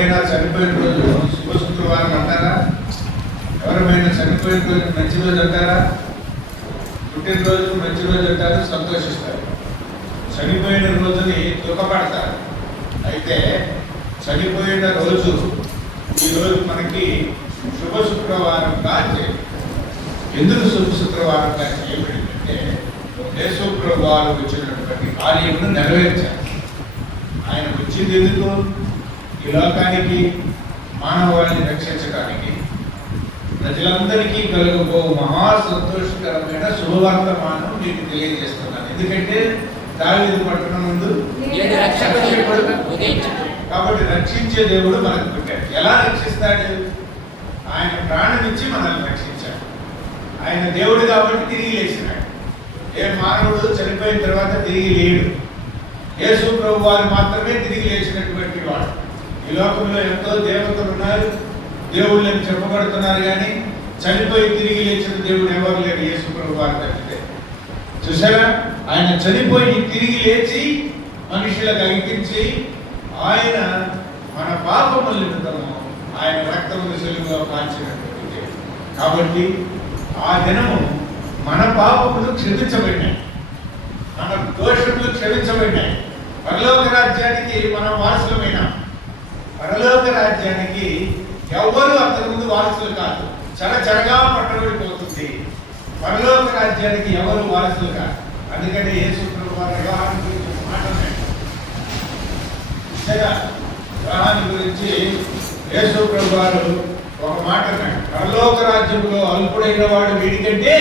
ఎవరైనా చనిపోయిన రోజు శుభ శుక్రవారం అంటారా? ఎవరైనా చనిపోయిన రోజు మంచి రోజు అంటారా? పుట్టినరోజు మంచి రోజు అంటారు, సంతోషిస్తారు. చనిపోయిన రోజుని దుఃఖపడతారు. అయితే చనిపోయిన రోజు ఈరోజు మనకి శుభ శుక్రవారంగా ఎందుకు శుభ శుక్రవారంగా చేయబడిందంటే యేసు ప్రభువు వచ్చినటువంటి కార్యమును నెరవేర్చారు. ఆయన వచ్చింది ఎందుకు? ఈ లోకానికి మానవాళిని రక్షించడానికి, ప్రజలందరికీ కలుగుబో మహా సంతోషకరమైన శుభవర్తమానం మీకు తెలియజేస్తున్నాను. ఎందుకంటే దావీదు పట్టణం ముందు కాబట్టి రక్షించే దేవుడు మనకు పుట్టాడు. ఎలా రక్షిస్తాడు? ఆయన ప్రాణం ఇచ్చి మనల్ని రక్షించాడు. ఆయన దేవుడు కాబట్టి తిరిగి లేచినాడు. ఏ మానవుడు చనిపోయిన తర్వాత తిరిగి లేడు. యేసు ప్రభు వారు మాత్రమే తిరిగి లేచినటువంటి వాడు. ఈ లోకంలో ఎంతో దేవతలు ఉన్నారు, దేవుళ్ళని చెప్పబడుతున్నారు, కానీ చనిపోయి తిరిగి లేచిన దేవుడు ఎవరు లేరు యేసు ప్రభు వారు తప్పితే. చూసారా, ఆయన చనిపోయి తిరిగి లేచి మనుషులకు అంకించి ఆయన మన పాపముల నిమిత్తము ఆయన రక్తమును శిలువలో కాల్చినటువంటి దేవుడు. కాబట్టి ఆ దినము మన పాపములు క్షమించబడినాయి, మన దోషములు క్షమించబడినాయి. పరలోక రాజ్యానికి మనం వారసులమైనా. పరలోక రాజ్యానికి ఎవరు అంతకు ముందు వారసులు కాదు, చరచరగా పట్టబడిపోతుంది. పరలోక రాజ్యానికి ఎవరు వారసులు కాదు. అందుకని యేసు ప్రభు వారు యోహాను గురించి మాట్లాడారు. యోహాను గురించి యేసు ప్రభు వారు ఒక మాట అన్నాడు, పరలోక రాజ్యంలో అల్పుడైన వాడు వీడికంటే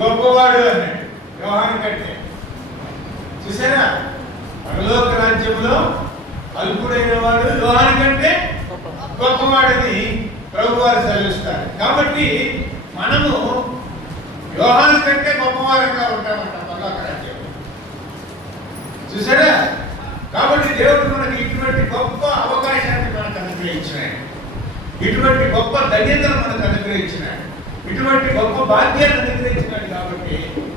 గొప్పవాడు అన్నాడు, యోహాను కంటే. చూసారా, పరలోక రాజ్యంలో అల్పుడైన వాడు యోహాను కంటే గొప్పవాడిని ప్రభు వారు సెలవిస్తారు. కాబట్టి మనము యోహాను కంటే గొప్పవారంగా ఉంటామంట పరలోక రాజ్యంలో. చూసారా, కాబట్టి దేవుడు మనకి ఇటువంటి గొప్ప అవకాశాన్ని మనకు అనుగ్రహించినాడు, ఇటువంటి గొప్ప ధన్యతను మనకు అనుగ్రహించినాడు, ఇటువంటి గొప్ప భాగ్యాన్ని అనుగ్రహించినాడు. కాబట్టి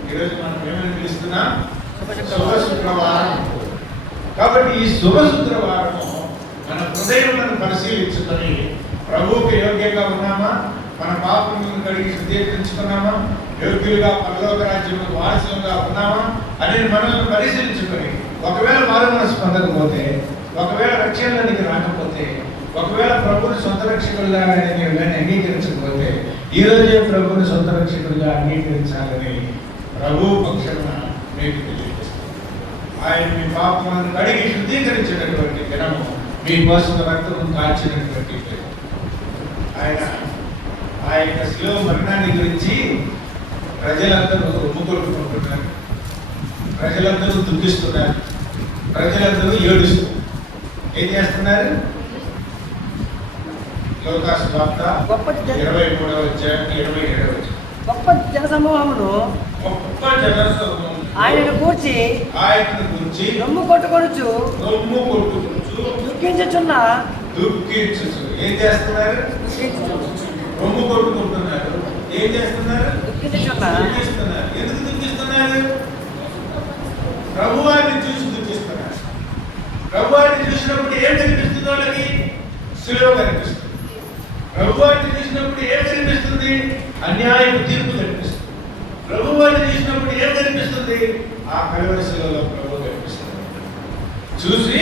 ఈరోజు మనం ఏమని పిలుస్తున్నాం? శుభ శుక్రవారం. కాబట్టి ఈ శుభ శుక్రవారము మన హృదయములను పరిశీలించుకొని ప్రభువుకి యోగ్యంగా ఉన్నామా, మన పాపములను కడిగి శుద్ధీకరించుకున్నామా, యోగ్యులుగా పరలోక రాజ్యంలో వారసులుగా ఉన్నామా అనేది మనల్ని పరిశీలించుకొని, ఒకవేళ మారు మనసు పొందకపోతే, ఒకవేళ రక్షణలోనికి రాకపోతే, ఒకవేళ ప్రభువుని సొంత రక్షకులుగా నీవు కానీ అంగీకరించకపోతే, ఈ రోజే ప్రభువుని సొంత రక్షకులుగా అంగీకరించాలని ప్రభు పక్షాన మీకు తెలియజేస్తాను. ఆయన మీ పాపములను కడిగి శుద్ధీకరించినటువంటి దినము, మీ కోసం రక్తము కాల్చినటువంటి దినం. ఆ యొక్క శిలువ మరణాన్ని గురించి ప్రజలందరూ ఒప్పుకొట్టుకుంటున్నారు, ప్రజలందరూ దుఃఖిస్తున్నారు, ప్రజలందరూ ఏడుస్తున్నారు. ఏం చేస్తున్నారు? లోకాసు వార్త 23వ అధ్యాయం 27వ వచనం. గొప్ప జనసమూహమును ఆయనను కూర్చి రొమ్ము కొట్టుకొనుచు దుఃఖించుచున్న ఏం చేస్తున్నారు? రొమ్ము కొట్టుకుంటున్నారు. ఏం చేస్తున్నారు? దుఃఖిస్తున్నారు. ఎందుకు దుఃఖిస్తున్నారు? ప్రభువారిని చూసి దుఃఖిస్తున్నారు. ప్రభువారిని చూసినప్పుడు ఏం కనిపిస్తుంది? వాళ్ళకి శిలువ కనిపిస్తుంది. ప్రభువారిని చూసినప్పుడు ఏం కనిపిస్తుంది? అన్యాయం తీర్పు కనిపిస్తుంది. ప్రభువారిని చూసినప్పుడు ఏం కనిపిస్తుంది? ఆ కలువరి శిలువలో ప్రభు కనిపిస్తుంది. చూసి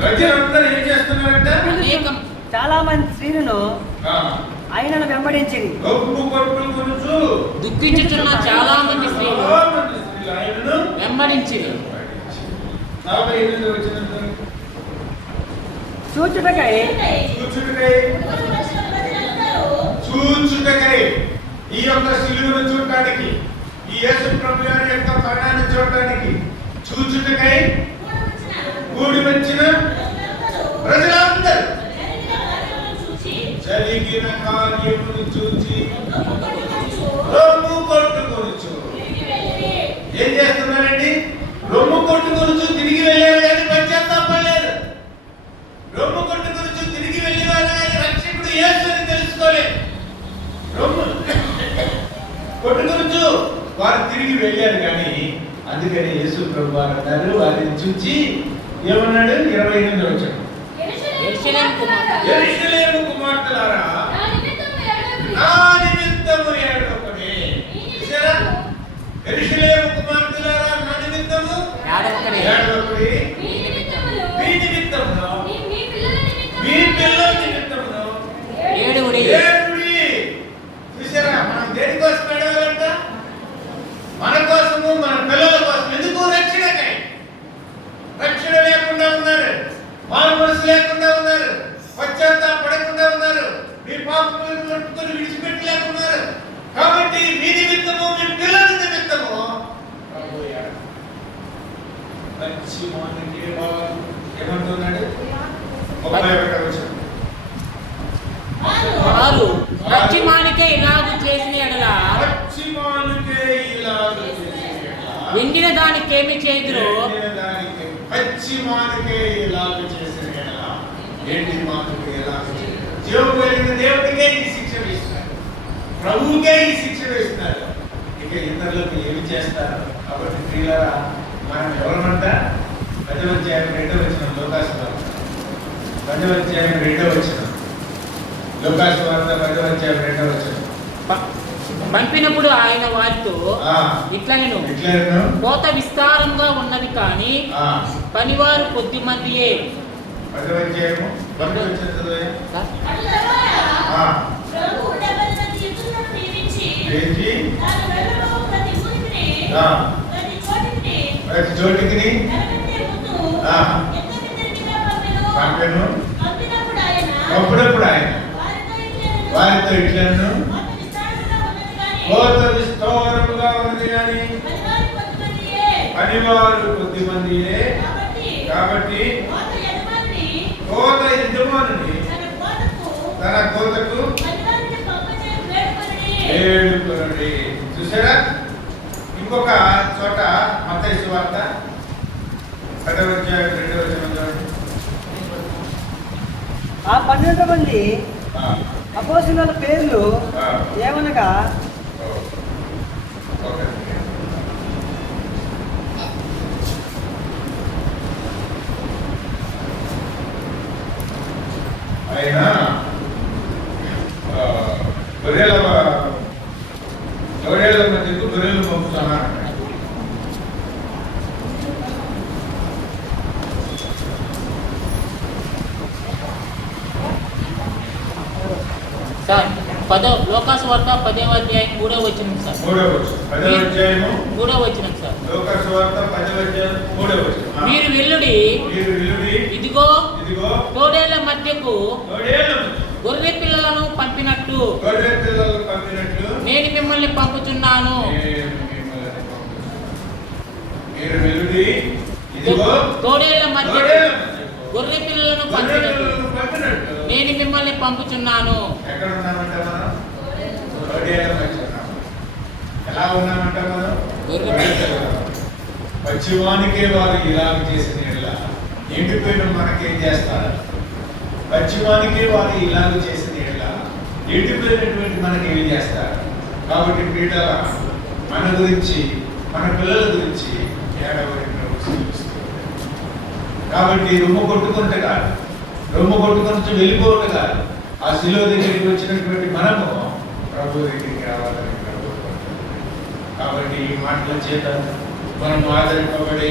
ప్రజలందరూ ఏం చేస్తున్నారంట? చాలా మంది స్త్రీలను ఆయనను వెంబడించి దుఃఖించుచున్న చాలా మంది స్త్రీలు ఆయనను వెంబడించి చూచుటకై ఈ యొక్క శిలువను చూడటానికి, ఈ యేసు ప్రభు యొక్క మరణాన్ని చూడటానికి చూచుటకై కూడి వచ్చిన ప్రజలందరూ జరిగిన కార్యమును చూచి రొమ్ము కొట్టుకొనుచు. ఏం చేస్తున్నారండి? రొమ్ము కొట్టుకొనుచు తిరిగి వెళ్ళారు, కానీ పశ్చాత్తాపడలేదు. రొమ్ము కొట్టుకొనుచు తిరిగి వెళ్ళేవారు, కానీ రక్షకుడు యేసు అని తెలుసుకోలేదు. రొమ్ము కొట్టుకొనుచు వారు తిరిగి వెళ్ళారు, కానీ అందుకని యేసు ప్రభు వారు అన్నారు, వారిని చూచి ఏమన్నాడు? 28వ వచనం. యెరూషలేము కుమార్తె యెరూషలేము కుమార్తెలారా నా నిమిత్తము ఏడవకుడి. చూసారా? యెరూషలేము కుమార్తెలారా నా నిమిత్తము ఏడవకుడి. ఏడవకుడి. మీ నిమిత్తమును మీ పిల్లల నిమిత్తమును ఏడుగుడి. ఏడుగుడి. చూసారా? మనం దేనికోసం ఏడవాలంట? మన కోసము, మన పిల్లల కోసం. ఎందుకు? రక్షణకై. రక్షణ లేకుండా ఉన్నారు, మారు మనసు లేకుండా ఉన్నారు, పశ్చాత్తాపడకుండా ఉన్నారు, మీ పాపములను పట్టుకొని విడిచిపెట్టలేకున్నారు. కాబట్టి మీ నిమిత్తము, మీ పిల్లల నిమిత్తము ప్రభు ఏడవ. మంచి మానవునికి ఏమంటున్నాడు? 31వ వచనం. వారు పశ్చిమానికే ఇలాగు చేసిన ఎడల పశ్చిమానికే ఇలాగు చేసిన ఎడల ఎండిన దానికేమి చేదురో పశ్చిమానికే ఇలాగు చేసిన ఎడల ఎండి మానవునికి ఎలాగు చేయుదురో. జీవము కలిగిన దేవుడికే ఈ శిక్ష వేస్తున్నారు, ప్రభువుకే ఈ శిక్ష వేస్తున్నారు. ఇక ఇతరులకు ఏమి చేస్తారు? కాబట్టి ప్రియులారా, మనం ఎవరమంట? 10వ అధ్యాయం 2వ వచనం, లోకాసు వార్త 10వ అధ్యాయం 2వ వచనం, లోకాసు వార్త 10వ అధ్యాయం 2వ వచనం. పంపినప్పుడు ఆయన వారితో ఇట్లనెను, కోత విస్తారంగా ఉన్నది కానీ పనివారు కొద్ది మందియే. 10వ అధ్యాయము 1వ వచనం చదవండి. ప్రతి చోటికి పంపెను. అప్పుడప్పుడు ఆయన వారితో ఇట్లను కోత విస్తారముగా ఉంది కానీ పనివారు కొద్ది మందియే. కాబట్టి కోత యజమానుని తన కోతకు ఏడుకొనుడి. చూసారా? ఇంకొక చోట మత్తయి సువార్త 10వ అధ్యాయం 2వ వచనం చూడండి. ఆ 12 మంది అపోస్తలుల పేర్లు ఏమనగా ఆయన గొర్రెల మధ్యకు గొర్రెలు పంపుతున్నారు. సార్ లోకాసు వార్త 10వ అధ్యాయం 3వ వచనం సార్. 10వ అధ్యాయము 3వ వచనం సార్. లోకాసు వార్త 10వ అధ్యాయం 3వ వచనం. మీరు వెళ్ళుడి, ఇదిగో తోడేళ్ల మధ్యకు గొర్రె పిల్లలను పంపినట్టు నేను మిమ్మల్ని పంపుతున్నాను. తోడేళ్ల మధ్యకు గొర్రె పిల్లలను పంపినట్టు నేను మిమ్మల్ని పంపుచున్నాను. ఎక్కడ ఉన్నామంట మనం? తోడేళ్ల మధ్య ఉన్నాము. ఎలా ఉన్నామంట మనం? పశ్చిమానికే వారు ఇలాగ చేసిన ఇలా ఎండిపోయిన మనకేం చేస్తారు? పశ్చిమానికే వారు ఇలాగ చేసిన ఇలా ఎండిపోయినటువంటి మనకి ఏం చేస్తారు? కాబట్టి పీటల మన గురించి, మన పిల్లల గురించి ఏడవని కాబట్టి రొమ్ము కొట్టుకుంటే కాదు, రొమ్ము కొట్టుకొని వెళ్ళిపోవడం కాదు. ఆ శిలువ దగ్గరికి వచ్చినటువంటి మనము ప్రభు దగ్గరికి రావాలని ప్రభు. కాబట్టి ఈ మాటల చేత మనం ఆదరింపబడి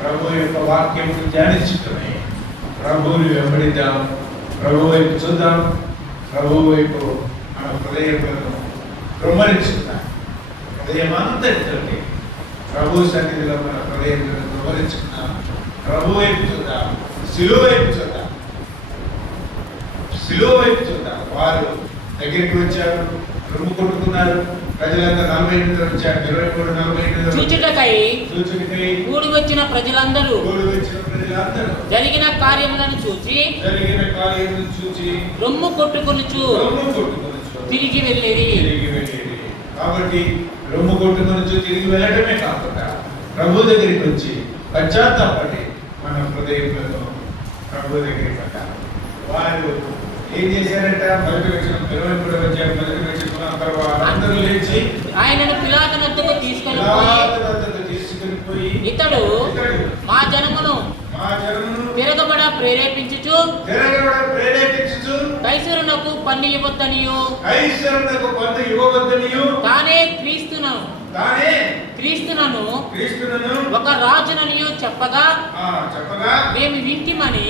ప్రభు యొక్క వాక్యం ధ్యానించుకుని ప్రభువుని వెంబడిద్దాం, ప్రభు వైపు చూద్దాం, ప్రభు వైపు మన హృదయములను రొమ్మరించుకుందాం. హృదయమంతటితో ప్రభు సన్నిధిలో మన హృదయములను రొమ్మరించుకుందాం. ప్రభు వైపు చూద్దాం, శిలువ వైపు చూద్దాం, శిలువ వైపు చూద్దాం. వారు దగ్గరికి వచ్చారు, రొమ్ము కొట్టుకున్నారు. ప్రజలందరూ 48 వచ్చారు, 23, 48 చూచుటకై కూడి వచ్చిన ప్రజలందరూ జరిగిన కార్యములను చూచి రొమ్ము కొట్టుకొనుచు తిరిగి వెళ్ళేది. కాబట్టి రొమ్ము కొట్టుకొనుచు తిరిగి వెళ్ళడమే కాకుండా ప్రభు దగ్గరికి వచ్చి పశ్చాత్తాపడి మన హృదయంలో ప్రభు దగ్గరికి పడ్డారు. వారు ఏం చేశారంట? మొదటి వచ్చిన 23వ అధ్యాయం మొదటి వచ్చిన తర్వాత అందరూ లేచి ఆయనను పిలాతు వద్దకు తీసుకొని పోయి ఇతడు మా జనమును తిరగబడ ప్రేరేపించుచు కైసరునకు పన్ను ఇవ్వద్దనియు కైసరునకు పన్ను ఇవ్వవద్దనియు తానే క్రీస్తునను ఒక రాజుననియు చెప్పగా మేము వింటిమని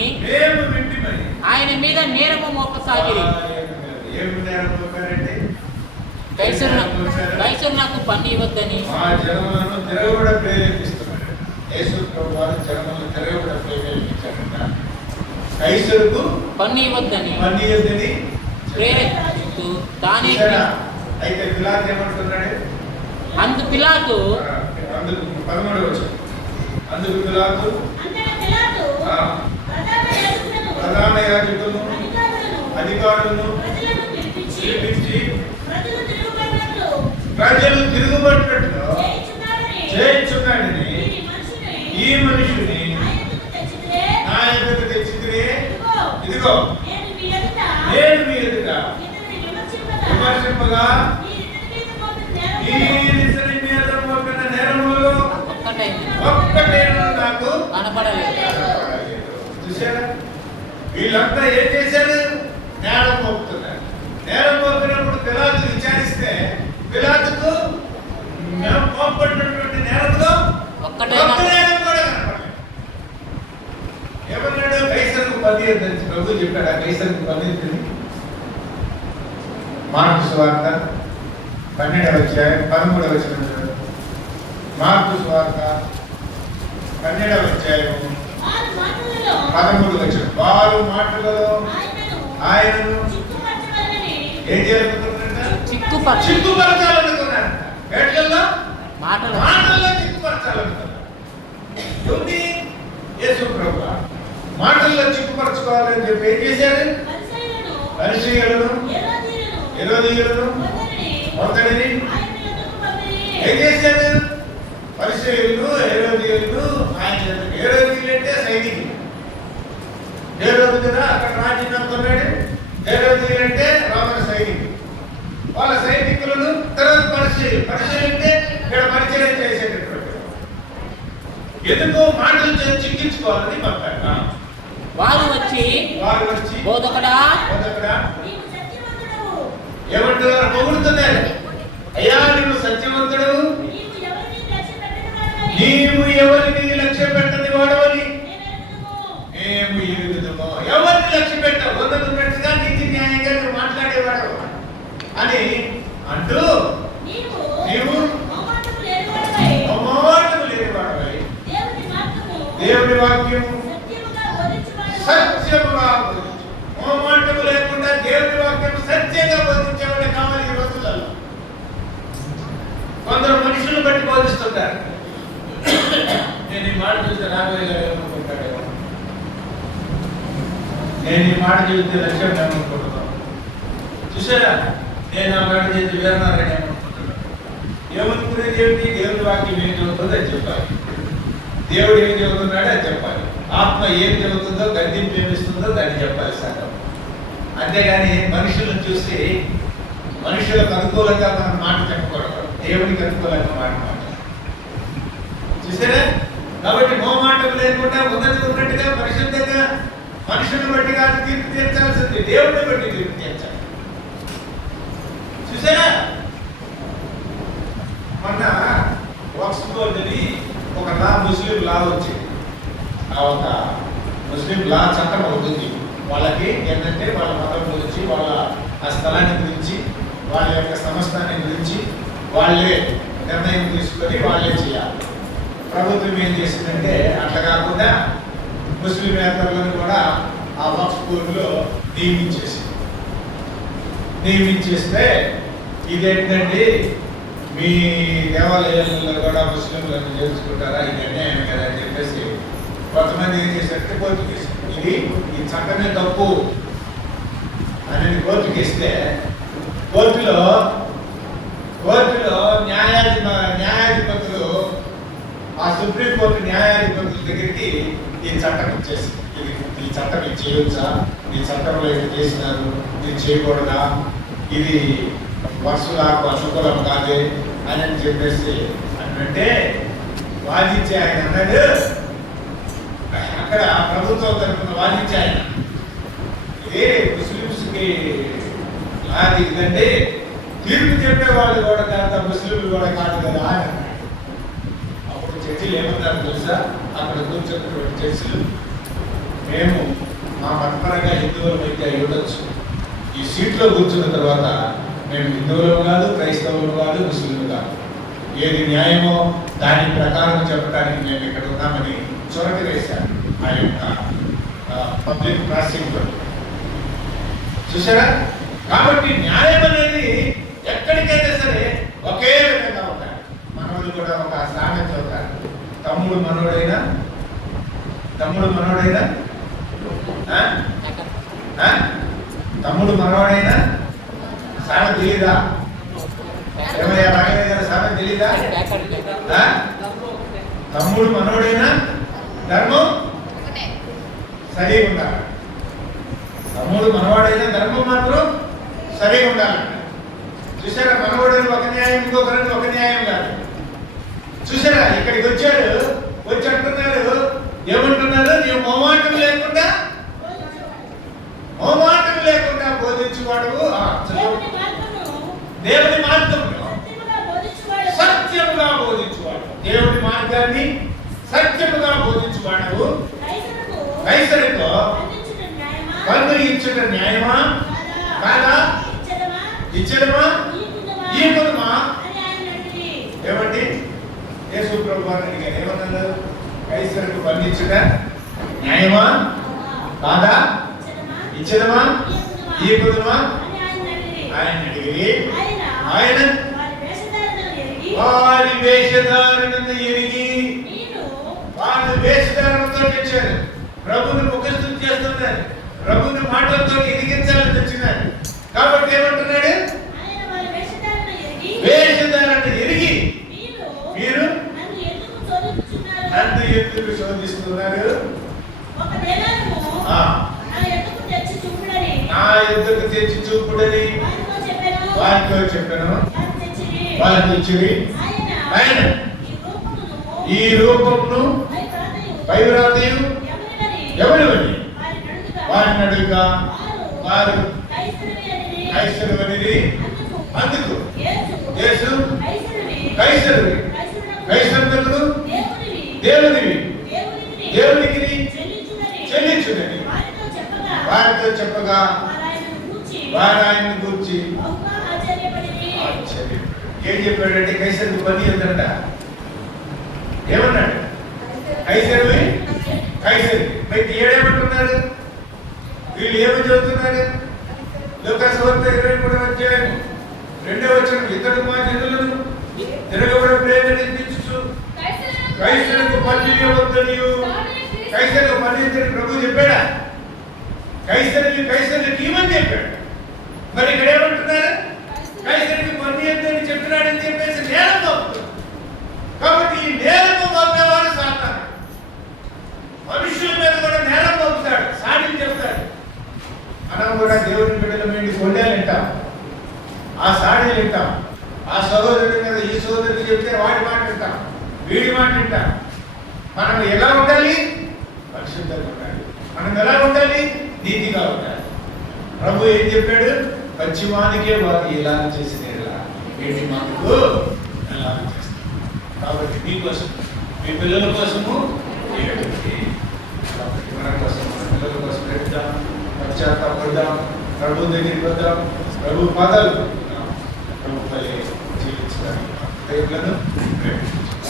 ఆయన మీద నేరము మోపసాగిరి. కైసరు నాకు పన్ను ఇవ్వద్దని కైసరుకు పన్ను ఇవ్వద్దని ప్రేరేపిస్తూ తానే. అయితే పిలాతు ఏమంటున్నాడు? అందుకు పిలాతు 13వ వచనం. అందుకు పిలాతు ప్రధాన యాజకులను అధికారులను పిలిపించి ప్రజలు తిరుగుబడినట్లు చేయించున్నాడని ఈ మనుషుని నా ఎదుట తెచ్చితే ఇదిగో నేను మీ ఎదుట విమర్శింపగా ఒక్కటే నాకు కనపడలేదు. చూసారా? వీళ్ళంతా ఏం చేశారు? నేరం మోపుతున్నారు. నేరం మోపినప్పుడు పిలాతు విచారిస్తే పిలాతుకు మోపబడినటువంటి నేరంలో ఒక్కటే నేరం కూడా కనపడలేదు. ఏమన్నాడు? కైసరుకు పని అని ప్రభు చెప్పాడు. ఆ కైసరుకు పని మార్కు సువార్త 12వ అధ్యాయం 13వ వచనం. మార్కు సువార్త 12వ అధ్యాయం 13వ వచనం. వారు మాటలలో ఆయనను ఏం చేయాలనుకున్నారంట? చిక్కుపరచాలనుకున్నారంట. వేట్లలో మాటల్లో చిక్కుపరచాలనుకున్నారు. ఏమిటి? యేసు ప్రభువా మాటల్లో చిక్కుపరచుకోవాలని చెప్పి ఏం చేశారు? పరిసయ్యులను హేరోదీయులను మొదటిని ఏం చేశారు? పరిసయ్యులు హేరోదీయులు ఆయన. హేరోదీయులు అంటే సైనికులు. హేరోదు కదా అక్కడ రాజ్యం అనుకున్నాడు. హేరోదీయులు అంటే రోమన సైనికులు. వాళ్ళ సైనికులను తర్వాత పరిచయం అంటే ఇక్కడ పరిచయం చేసేటటువంటి ఎందుకో మాటలు చిక్కించుకోవాలని పంపారు. వారు వచ్చి బోధకుడా ఏమంటారు? పొగుడుతున్నారు. అయ్యా నీవు సత్యవంతుడు, నీవు ఎవరిని లక్ష్య పెట్టని వాడవని మేము ఎరుగుదము. ఎవరిని లక్ష్య పెట్టవు? ఉన్నట్టుగా నీతి న్యాయంగా నువ్వు మాట్లాడేవాడు అని అంటూ నీవు అమాటము లేనివాడవై దేవుని వాక్యము సత్యముగా బోధించు. అమాటము లేకుండా దేవుని వాక్యము సత్యంగా బోధించేవాడే కావాలి ఈ రోజులలో. కొందరు మనుషులు బట్టి బోధిస్తుంటారు. నేను ఈ మాట చూస్తే రాబోయే గారు ఏమనుకుంటాడేమో, నేను ఈ మాట చూస్తే లక్ష్యం ఏమనుకుంటున్నాను. చూసారా? నేను ఆ మాట చేసి వీరనారాయణ ఏమనుకుంటున్నాను. ఏమనుకునేది ఏమిటి? దేవుని వాక్యం ఏం చదువుతుందో అది చెప్పాలి. దేవుడు ఏం చదువుతున్నాడో అది చెప్పాలి. ఆత్మ ఏం చదువుతుందో గద్దింపు ఏమిస్తుందో దాన్ని చెప్పాలి సగం. అంతేగాని మనుషులను చూసి మనుషులకు అనుకూలంగా మనం మాట చెప్పకూడదు, దేవునికి అనుకూలంగా మాట మాట్లాడాలి. చూసారా? కాబట్టి మోమాటం లేకుండా ఉన్నట్టుగా పరిశుద్ధంగా మనుషుని బట్టి కాదు తీర్పు తీర్చాల్సింది, దేవుడిని బట్టి తీర్పు తీర్చాలి. చూసారా? మొన్న వక్స్బోర్డ్ని ఒక ముస్లిం లా వచ్చింది. ఆ ఒక ముస్లిం లా చట్టం అవుతుంది. వాళ్ళకి ఏంటంటే వాళ్ళ మతం గురించి, వాళ్ళ ఆ స్థలాన్ని గురించి, వాళ్ళ యొక్క సంస్థాన్ని గురించి వాళ్ళే నిర్ణయం తీసుకొని వాళ్ళే చేయాలి. ప్రభుత్వం ఏం చేసిందంటే అట్లా కాకుండా ముస్లిమేతరులను కూడా ఆ వక్ఫ్ బోర్డులో నియమించేస్తే ఇదేంటంటే మీ దేవాలయాలలో కూడా ముస్లింలను చేర్చుకుంటారా, ఇది అన్యాయం కదా అని చెప్పేసి కొంతమంది ఏం చేశారంటే కోర్టుకి వేశారు. ఈ చట్టమే తప్పు అనేది కోర్టుకి ఇస్తే కోర్టులో న్యాయాధిపతులు ఆ సుప్రీంకోర్టు న్యాయాధిపతుల దగ్గరికి ఈ చట్టం ఇచ్చేసి ఈ చట్టం ఇది చేయవచ్చా, ఈ చట్టంలో ఇది చేసినారు, ఇది చేయకూడదా, ఇది వర్షులకు అనుకూలం కాదే అని చెప్పేసి అంటే వాదించే ఆయన అన్నాడు. అక్కడ ప్రభుత్వం తరఫున వాదించే ఆయన ఇది ముస్లింస్కి ఏంటి అది ఇదంటే తీర్పు చెప్పేవాళ్ళు కూడా కాదు, ముస్లింలు కూడా కాదు కదా అని అన్నాడు. అప్పుడు చర్చిలు ఏమన్నారు తెలుసా? అక్కడ కూర్చున్నటువంటి చర్చిలు, మేము మా మతపరంగా హిందువులం అయితే అయి ఉండొచ్చు, ఈ సీట్లో కూర్చున్న తర్వాత మేము హిందువులం కాదు, క్రైస్తవులు కాదు, ముస్లింలు కాదు, ఏది న్యాయమో దాని ప్రకారం చెప్పడానికి మేము ఇక్కడ ఉన్నామని చొరక వేశాను ఆ యొక్క పబ్లిక్ ప్రాసిక్యూటర్. చూసారా? కాబట్టి న్యాయం అనేది ఎక్కడికైనా సరే ఒకే విధంగా ఉంటాయి. మనోళ్ళు కూడా ఒక సామెత ఉంటారు, తమ్ముడు మనోడైనా తమ్ముడు మనవాడైనా సామెత తెలీదా? ఏమయ్యా రాఘవయ్య గారు సామెత తెలీదా? తమ్ముడు మనోడైనా ధర్మం సరిగా ఉండాలి. తమ్ముడు మనవాడైనా ధర్మం మాత్రం సరిగా ఉండాలంట. చూసారా? మనవాడైన ఒక న్యాయం, ఇంకొకరిని ఒక న్యాయం కాదు. చూసారా? ఇక్కడికి వచ్చారు, వచ్చి అంటున్నారు, ఏమంటున్నారు? నీవు మొహమాటం లేకుండా బోధించువాడు, దేవుని మార్గంలో సత్యముగా బోధించువాడు, దేవుని మార్గాన్ని సత్యముగా బోధించువాడు. కైసరుతో పన్ను ఇచ్చుట న్యాయమా కాదా? ఇచ్చడమా ఈకుదమా? ఏమండి? యేసు ప్రభువారు అడిగారు, ఏమన్నారు? కైసరుకు పన్ను ఇచ్చుట న్యాయమా కాదా? ఇచ్చడమా ఈకుదమా? ఆయన అడిగి ఆయన వారి వేషధారణను ఎరిగి, వాళ్ళు వేషధారణతో తెచ్చారు, ప్రభుని ముఖస్థుతి చేస్తున్నారు, ప్రభుని మాటలతో ఎదిగించాలని తెచ్చినారు. కాబట్టి ఏమంటున్నాడు? వేషధారణ ఎరిగి మీరు నన్ను ఎందుకు శోధిస్తున్నారు? నా ఎద్దుకు తెచ్చి చూపుడని వారితో చెప్పాను. వారు తెచ్చిరి. ఆయన ఈ రూపమును పైవ్రాతయు ఎవరివని వారిని అడుగుగా వారు కైసరువనిది. అందుకు యేసు కైసరువి, కైసరులకు దేవునివి, దేవునికి చెల్లించునని వారితో చెప్పగా వారు ఆయన్ని గూర్చి ఆశ్చర్యం. ఏం చెప్పాడంటే? కైసరుకు పని ఎంతంట? ఏమన్నాడు? కైసరువి కైసరు. అయితే ఏడేమంటున్నారు వీళ్ళు? ఏమని చదువుతున్నారు? లూకాసు వార్త 23వ అధ్యాయం 2వ వచనం, ఇతడు మా జనులను తిరగబడ ప్రేమించు కైసరుకు పని ఇవ్వవద్దని కైసరుకు పని ఇద్దని ప్రభు చెప్పాడా? కైసరుని కైసరుకి ఇవ్వని చెప్పాడు. మరి ఇక్కడ ఏమంటున్నారు? కైసరుకి పని ఇద్దని చెప్తున్నాడని చెప్పేసి నేరం మోపుతాడు. కాబట్టి ఈ నేరం మోపేవాడు సాతాను. మనుషుల మీద కూడా నేరం మోపుతాడు, సాటిని చెప్తాడు. మనం కూడా దేవుని బిడ్డల మీద కొండలు వింటాం, ఆ సాడీలు వింటాం, ఆ సహోదరుడి మీద ఈ సహోదరుడికి చెప్తే వాడి మాట వింటాం, వీడి మాట వింటాం. మనం ఎలా ఉండాలి? పరిశుద్ధంగా ఉండాలి. మనం ఎలా ఉండాలి? నీతిగా ఉండాలి. ప్రభు ఏం చెప్పాడు? పశ్చిమానికే వారు ఎలా చేసిన ఏంటి మాకు ఎలా చేస్తారు. కాబట్టి మీకోసం, మీ పిల్లల కోసము కాబట్టి మన కోసం, మన పిల్లల కోసం పెడతాం, పశ్చాత్తాపడదాం, ప్రభు దగ్గరికి వద్దాం, ప్రభు పాదాలు పడుతున్నాం, ప్రభు పల్లె జీవించడానికి దేవులను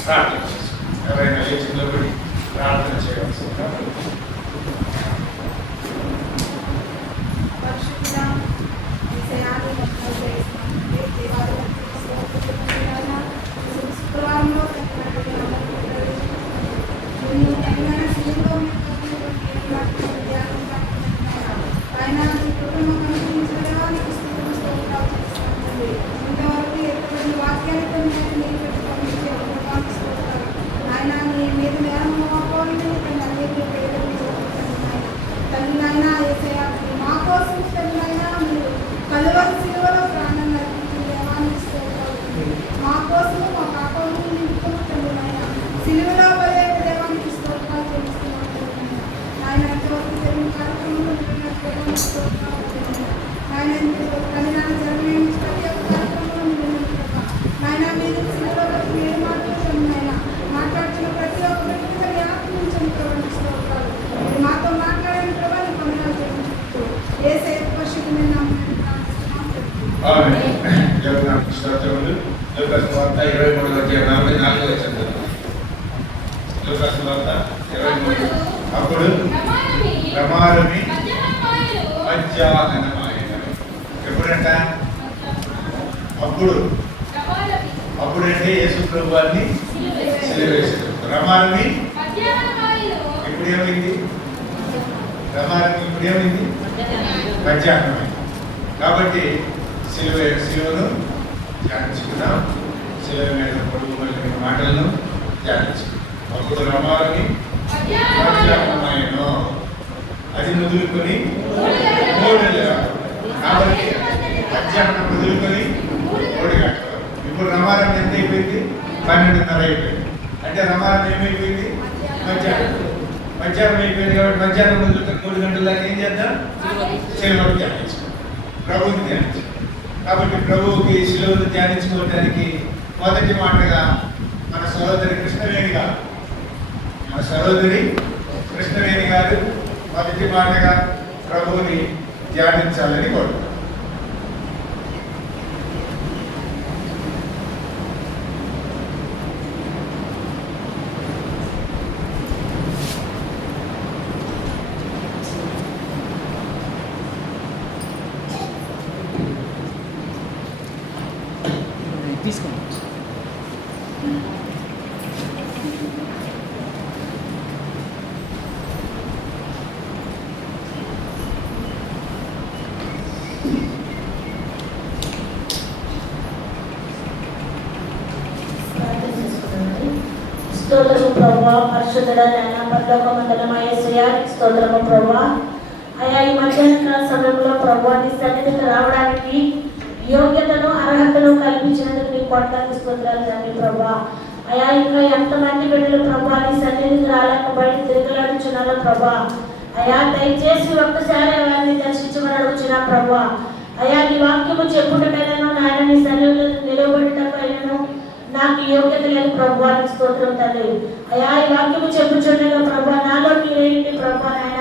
ప్రార్థన చేస్తాం. ఎవరైనా లేచిందో పడి ప్రార్థన చేయవలసిందిగా ఆయన కళ్యాణం జరగలేని ప్రతి ఒక్క కార్యక్రమంలో మీరు నాయన మీరు మీరు మాట్లాడుతున్న ప్రతి ఒక్క వ్యక్తిగా ఆత్మించండి ప్రభావిస్తారు మీరు మాతో మాట్లాడిన ప్రభావం కొందరు తెలుసుకుంటూ ఏ సేవ పరిస్థితి స్తోత్రములు. లూకాసు వార్త 23:44 లూకాసు వార్త 23. అప్పుడు ప్రమాదమి మధ్యాహ్నమాయెను. ఎప్పుడంట? అప్పుడంటే యేసు ప్రభు వారిని సిలువ వేశారు. ప్రమాదమి ఇప్పుడు ఏమైంది? మధ్యాహ్నమైంది. కాబట్టి సిలువను ధ్యానించుకున్నాం. సిలువ మీద పొడుగు మళ్ళీ మాటలను ధ్యానించుకున్నాం. అప్పుడు రమాలని మధ్యాహ్నమైనను అది మొదలుకొని 3 నెలలు. కాబట్టి మధ్యాహ్నం మొదలుకొని 3 గంటలు. ఇప్పుడు రమారం ఎంత అయిపోయింది? 12:30 అయిపోయింది. అంటే రమారం ఏమైపోయింది? మధ్యాహ్నం అయిపోయింది. కాబట్టి మధ్యాహ్నం మొదలుకొని 3 గంటల దాకా ఏం చేద్దాం? సిలువను ధ్యానించుకోవాలి, ప్రభువుని ధ్యానించుకోవాలి. కాబట్టి ప్రభువుకి శిలువను ధ్యానించుకోవడానికి మొదటి మాటగా మన సహోదరి కృష్ణవేణి గారు మొదటి మాటగా ప్రభువుని ధ్యానించాలని కోరుతున్నాం. తీసుకోండి. స్తోత్రము ప్రభువా, పరిశుద్ధుడ నాయన పరలోకమందున యేసయ్యా స్తోత్రము ప్రభువా. అయా ఈ మధ్యాహ్న సమయంలో ప్రభువా నీ సన్నిధికి రావడానికి యోగ్యతను అర్హతను కల్పించినందుకు నీ కొట్టానికి స్తోత్రాలు తండ్రి ప్రభువా. అయా ఇంకా ఎంతమంది బిడ్డలు ప్రభువా నీ సన్నిధికి రాలేక బయట తిరగలాడుచున్నారో ప్రభువా. అయా దయచేసి ఒక్కసారి వారిని దర్శించమని అడుగుచున్నా ప్రభువా. అయా నీ వాక్యము చెప్పుటకైనను నాయన నీ సన్నిధిలో నిలబడటకైనను నాకు యోగ్యత లేదు ప్రభువా, నీ స్తోత్రం తండ్రి. అయా ఈ వాక్యము చెప్పుచుండగా ప్రభువా నాలో మీరేంటి ప్రభువా నాయన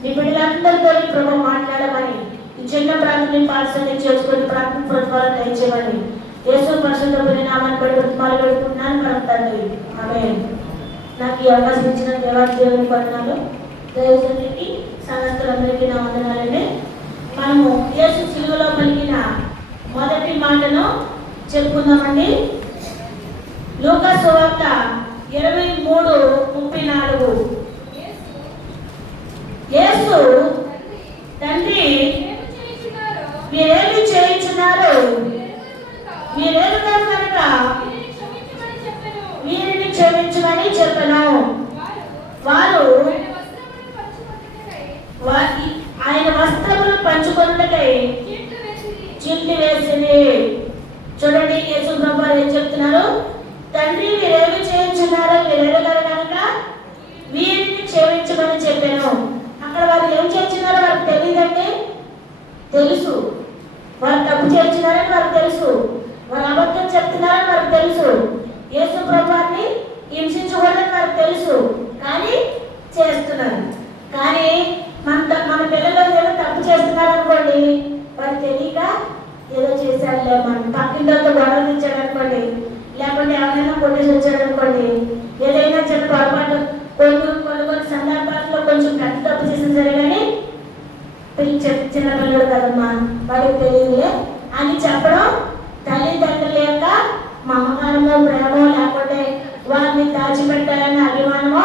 నీ బిడ్డలందరితో ప్రభు మాట్లాడమని ఈ చిన్న ప్రార్థన పాల్సని చేసుకొని ప్రార్థన ప్రతిఫలం దయచేయమని యేసు పరిశుద్ధ నామాన్ని బట్టి బ్రతిమాలు పెడుతున్నాను మనం తండ్రి. ఆమేన్. నాకు ఈ అవకాశం ఇచ్చిన దేవాదేవుని వందనాలు. దైవజనునికి సంఘస్థులందరికీ నా వందనాలండి. మనము యేసు సిలువలో పలికిన మొదటి మాటను చెప్పుకుందామండి. లూకాసు సువార్త 23:34. యేసు తండ్రి మీరేమి చేయించున్నారు మీరేమి కనుక వీరిని క్షమించమని చెప్పను. వారు ఆయన వస్త్రములు పంచుకొనుటకై చీట్లు వేసింది. చూడండి యేసు ప్రభువు ఏం చెప్తున్నారు? తండ్రి మీరేమి చేయించున్నారో మీరెడగలరు కనుక వీరిని క్షమించమని చెప్పాను. అక్కడ వారు ఏం చేయించున్నారో వారికి తెలియదండి, తెలుసు. వారు తప్పు చేయించున్నారని వారికి తెలుసు, వారు అబద్ధం చెప్తున్నారని వారికి తెలుసు, యేసు ప్రభువుని హింసించకూడదని వారికి తెలుసు, కానీ చేస్తున్నారు. కానీ మన పిల్లలు ఏదో తప్పు చేస్తున్నారు అనుకోండి, వారు తెలియక ఏదో చేశారులే, మన పక్కింటితో గొడవ తెచ్చాడు అనుకోండి, లేకపోతే ఎవరైనా కొట్టేసి వచ్చాడు అనుకోండి, ఏదైనా చిన్న పొరపాటు కొన్ని సందర్భాల్లో కొంచెం పెద్ద తప్పు చేసిన సరే కానీ చిన్న పిల్లడు కదమ్మా వాడికి తెలియదులే అని చెప్పడం తల్లిదండ్రుల యొక్క మమకారమో ప్రేమో లేకపోతే వారిని దాచిపెట్టాలనే అభిమానమో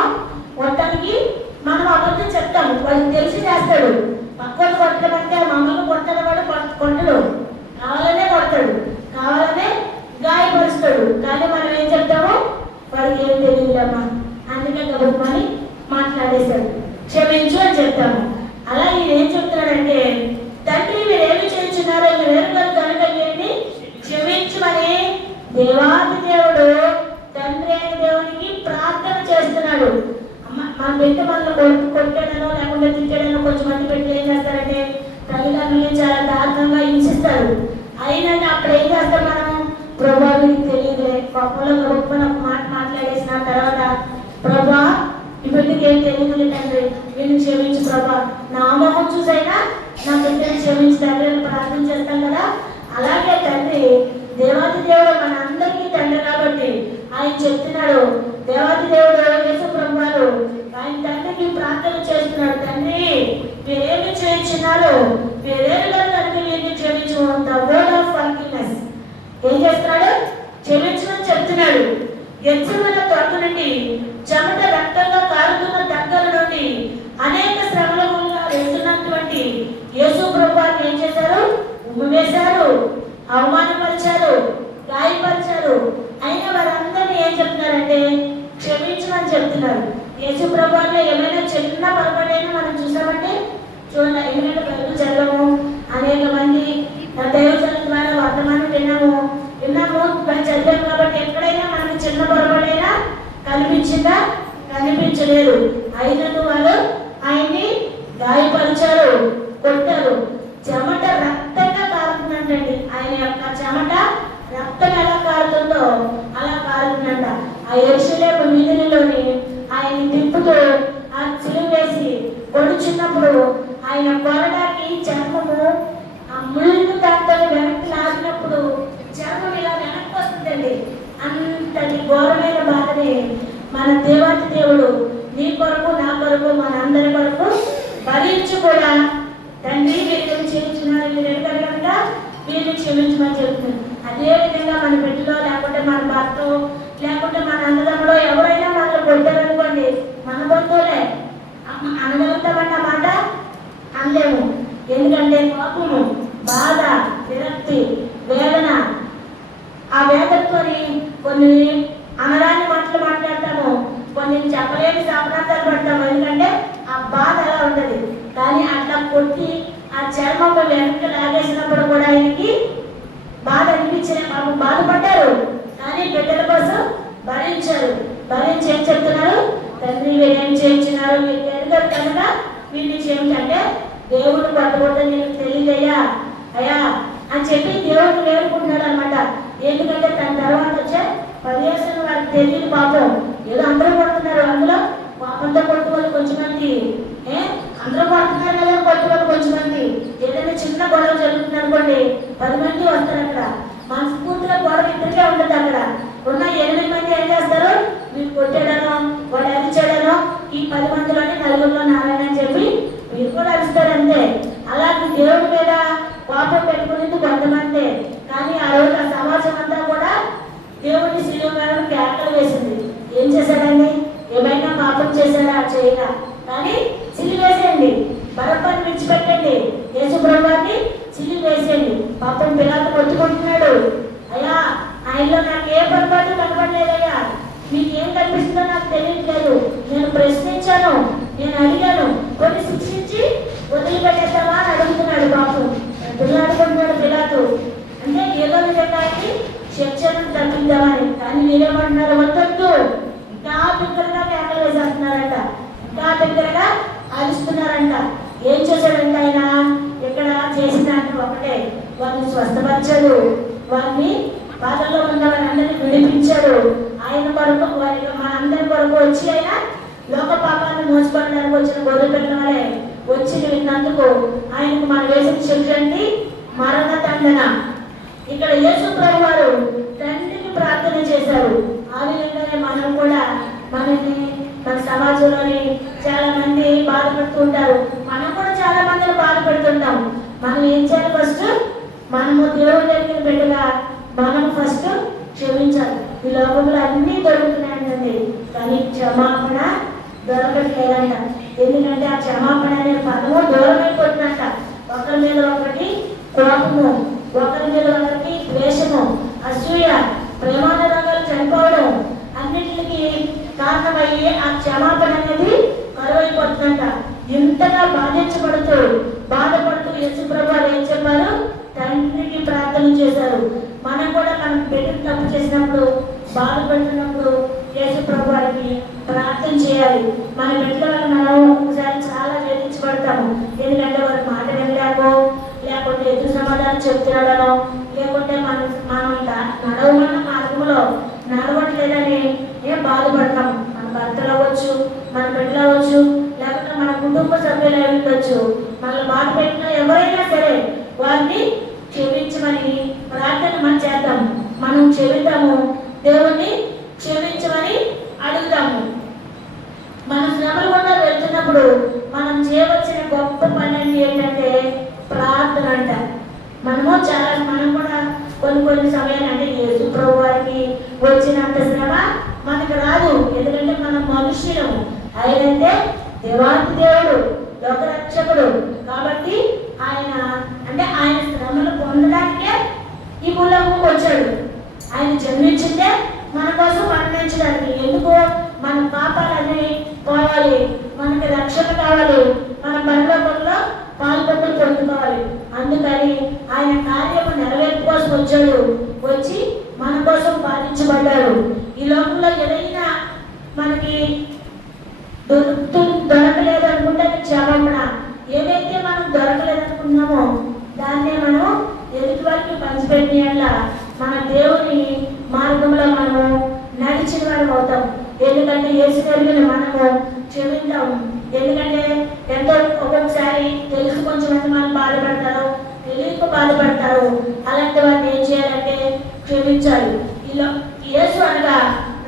మొత్తానికి మనం అబద్ధం చెప్తాము. వాడికి తెలిసి చేస్తాడు. పక్కన కొట్టడం అంటే మమ్మల్ని కొట్టడం వాడు కొట్టడు, కావాలనే కొడతాడు, కావాలనే గాయపరుస్తాడు. కానీ మనం ఏం చెప్తాము? వాడికి ఏం తెలియదమ్మా అందుకే గబుక్కుమని మాట్లాడేశాడు, క్షమించు అని చెప్తాము. అలా ఈయన ఏం చెప్తున్నాడంటే తండ్రి మీరేమి చేయించున్నారో మీరేమి కనుక వీరిని క్షమించమని దేవాది దేవుడు తండ్రి అయిన దేవునికి ప్రార్థన చేస్తున్నాడు. మన బిడ్డ మనల్ని కొట్టాడనో లేకుండా తిట్టాడనో కొంచెం మంది పెట్టి కోపంలో గొప్పని ఒక మాట మాట్లాడేసిన తర్వాత, ప్రభా ఈ బిడ్డకి ఏం తెలియదు తండ్రి, నేను క్షమించు ప్రభా, నా మొహం చూసైనా నా బిడ్డని క్షమించి తండ్రి ప్రార్థన చేస్తాం కదా. అలాగే తండ్రి దేవాది దేవుడు మన అందరికీ తండ్రి కాబట్టి ఆయన చెప్తున్నాడు, దేవాది దేవుడు యేసు ప్రభు వారు ఆయన తండ్రికి ప్రార్థన చేస్తున్నాడు, తండ్రి మీరేమి చేయించున్నారు, మీరేమి తండ్రి మీరు క్షమించు. ద వర్డ్ ఆఫ్ ఫర్గివ్నెస్ ఏం చేస్తున్నాడు, క్షమించమని చెప్తున్నాడు. గెత్సేమనే తోట నుండి చెమట రక్తంగా కారుతున్న దగ్గర నుండి అనేక శ్రమల మూలంగా వెళ్తున్నటువంటి యేసు ప్రభు వారిని ఏం చేశారు, ఉమ్మివేశారు, అవమానపరిచారు, గాయపరిచారు. అయినా వారందరినీ ఏం చెప్తున్నారంటే క్షమించమని చెప్తున్నారు. యేసు ప్రభు వారిలో ఏమైనా చిన్న పొరపాటైనా మనం చూసామంటే చూడండి, ఎందుకంటే బైబిల్ చదవము, అనేక మంది దైవజనుల ద్వారా వర్తమానం విన్నాము చదివాము కాబట్టి ఎక్కడైనా మనకి చిన్న పొరపాటైనా కనిపించిందా, కనిపించలేదు. అయినను వాళ్ళు ఆయన్ని గాయపరిచారు, కొట్టారు. చెమట రక్తంగా కారుతుందంటండి, ఆయన యొక్క చెమట రక్తం ఎలా కారుతుందో అలా కారుతుందంట. ఆ యెరూషలేము వీధులలోని ఆయన తిప్పుతూ ఆ సిలువ వేసి పొడుచున్నప్పుడు ఆయన కొరడానికి చర్మము ఆ ముళ్ళు దాంతో వెనక్కి లాగినప్పుడు చర్మం ఇలా వెనక్కి వస్తుందండి. అంతటి ఘోరమైన బాధని మన దేవాతి దేవుడు నీ కొరకు నా కొరకు మన అందరి కొరకు భరించి కూడా తండ్రి వీరిని చేయించున్నారు, మీరు ఎక్కడ కనుక వీరిని క్షమించమని చెప్తున్నారు. అదే విధంగా మన బిడ్డలో లేకుంటే మన భర్త లేకుంటే మన అన్నదమ్ములో ఎవరైనా మనల్ని కొట్టారనుకోండి, మన బంధువులే అనగలుగుతామన్న మాట అనలేము. ఎందుకంటే కోపము, బాధ, విరక్తి, వేదన, ఆ వేదనతోని కొన్ని అనరాని మాటలు మాట్లాడతాము, కొన్ని చెప్పలేని శాపనార్థాలు పడతాము. ఎందుకంటే ఆ బాధ అలా ఉంటుంది. కానీ అట్లా కొట్టి ఆ చర్మం వెనక్కి లాగేసినప్పుడు కూడా ఆయనకి బాధ అనిపించిన పాపం బాధపడ్డారు, కానీ బిడ్డల కోసం భరించారు. భరించి ఏం చెప్తున్నారు, తండ్రి వీరేం చేయించినారు, మీరు ఎదుగుతారు కనుక వీరిని చేయించంటే దేవుడు పట్టుకుంటే నీకు తెలియదయ్యా అయ్యా అని చెప్పి దేవుడు వేడుకుంటున్నాడు అనమాట. ఎందుకంటే తన తర్వాత వచ్చే 10 ఏళ్ళ వారికి తెలియదు పాపం, ఏదో అందరూ కొడుతున్నారు, అందులో పాపంతో కొట్టు వాళ్ళు కొంచెం మంది, అందరూ కొడుతున్నారు కదా కొట్టు వాళ్ళు కొంచెం మంది. ఏదైనా చిన్న గొడవ జరుగుతుంది అనుకోండి, 10 మంది వస్తారు అక్కడ, మనస్ఫూర్తిగా గొడవ ఇద్దరికే ఉంటుంది. అక్కడ ఉన్న 8 మంది ఏం చేస్తారు, మీరు కొట్టాడనో వాడు అరిచాడనో ఈ 10 మందిలోనే 4 నారాయణ అని చెప్పి మీరు కూడా అరుస్తారు అంతే. అలాగే దేవుడి మీద కోపం పెట్టుకునేది కొంతమంది, కానీ ఆ రోజు ఆ సమాజం అంతా కూడా దేవుడిని శిలువ మీద కేకలు వేసింది. ఏం చేశాడండి, ఏమైనా పాపం చేశాడా, చేయగా కానీ సిలువ వేసేయండి, బరబ్బని విడిచిపెట్టండి, యేసు ప్రభువుని సిలువ వేసేయండి. పాపం పిల్లలు కొట్టుకుంటున్నాడు, అయ్యా ఆయనలో నాకు ఏ పొరపాటు కనబడలేదయ్యా, మీకేం కనిపిస్తుందో నాకు తెలియట్లేదు, నేను ప్రశ్నించాను, నేను అడిగాను, కొన్ని శిక్షించి వదిలిపెట్టేస్తావా అని అడుగుతున్నాడు. పాపం పిల్లాడుకుంటున్నాడు పిల్లలు, అంటే ఏదో విధంగాకి శిక్షను తగ్గిద్దామని. కానీ మీరేమంటున్నారు, వద్దొద్దు, ఇంకా బిగ్గరగా కేకలు వేసేస్తున్నారంట, ఇంకా బిగ్గరగా అరుస్తున్నారంట. ఏం చేశాడంటే ఆయన ఇక్కడ చేసిన ఒకటే, వారిని స్వస్థపరిచాడు, వారిని బాధల్లో ఉన్న వారందరినీ విడిపించాడు. ఆయన కొరకు వారి మన అందరి కొరకు వచ్చి ఆయన లోక పాపాన్ని మోసుకోవడానికి వచ్చిన గొర్రె పెట్టిన వలె వచ్చి విన్నందుకు ఆయనకు మనం వేసిన శిక్ష అండి మరణ దండన. ఇక్కడ యేసు ప్రభు వారు తండ్రికి ప్రార్థన చేశారు. ఆ విధంగానే మనం కూడా మనని మన సమాజంలోని చాలా మంది బాధపడుతూ ఉంటారు, మనం కూడా చాలా మందిని బాధపడుతుంటాం. మనం ఏం చేయాలి, ఫస్ట్ మనము దేవుడి దగ్గర పెట్టగా మనం ఫస్ట్ క్షమించాలి. ఈ లోకంలో అన్నీ దొరుకుతున్నాయండి, కానీ క్షమాపణ దొరకట్లేదంట. ఎందుకంటే ఆ క్షమాపణ అనే పదము దూరం అయిపోతుందంట. ఒకరి మీద ఒకటి కోపము, ఒకరి మీద ఒకరికి ద్వేషము, అసూయ, ప్రేమానందాలు చనిపోవడం అన్నిటికి కారణమయ్యి ఆ క్షమాపణ అనేది కరువైపోతుందంట. ఇంతగా బాధపడుతూ యేసు ప్రభువు ఏం చెప్పారు, తండ్రికి ప్రార్థన చేశారు. మనం కూడా మన బిడ్డకు తప్పు చేసినప్పుడు, బాధపడుతున్నప్పుడు యేసు ప్రభు వారికి ప్రార్థన చేయాలి. మన బిడ్డల వల్ల మనం ఒకసారి చాలా వేధించబడతాము. ఎందుకంటే వారి మాట వినలేకో, లేకుంటే ఎదురు సమాధానం చెప్తున్నాడనో, లేకుంటే మనం నడవమన్న మార్గంలో అవ్వచ్చు, మన బిడ్డలు అవ్వచ్చు, లేకపోతే మన కుటుంబ సభ్యులు అయి ఉండొచ్చు. మనల్ని బాధ పెట్టిన ఎవరైనా సరే వారిని క్షమించమని ప్రార్థన మనం చేద్దాం. మనం చెబుతాము, దేవుణ్ణి క్షమించమని అడుగుతాము. మన శ్రమలు కూడా వెళ్తున్నప్పుడు మనం చేయవలసిన గొప్ప పని ఏంటంటే ప్రార్థన అంట. మనం కూడా కొన్ని సమయాలు అంటే యేసు ప్రభు వారికి వచ్చినంత శ్రమ మనకు రాదు. ఎందుకంటే మనం మనుష్యులు, ఆయనంటే దేవాతి దేవుడు, లోకరక్షకుడు. కాబట్టి ఆయన శ్రమలు పొందడానికే ఈ భూలోకంకి వచ్చాడు. ఆయన జన్మించిందే మన కోసం మరణించడానికి. ఎందుకు? మన పాపాలన్నీ పోవాలి, మనకి రక్షణ కావాలి, మన పరలోకంలో పాల్పొందులు పొందుకోవాలి. అందుకని ఆయన కార్యము నెరవేర్పు కోసం వచ్చాడు. వచ్చి మన కోసం బాధించబడ్డాడు. ఈ లోకంలో ఏదైనా మనకి దొరకలేదు అనుకుంటే క్షమాపణ. ఏదైతే మనం దొరకలేదనుకున్నామో దాన్నే మనం ఎదుటి వారికి పంచిపెట్టిన మన దేవుని మార్గంలో మనము నడిచిన వారు అవుతాం. ఎందుకంటే యేసు కలిగిన మనము క్షమిద్దాం. ఎందుకంటే ఎంతో ఒక్కొక్కసారి తెలుసు కొంచెమంది మనం బాధపడతారు, తెలియక బాధపడతారు. అలాంటి వారిని ఏం చేయాలంటే క్షమించాలి. ఇలా యేసు అనగా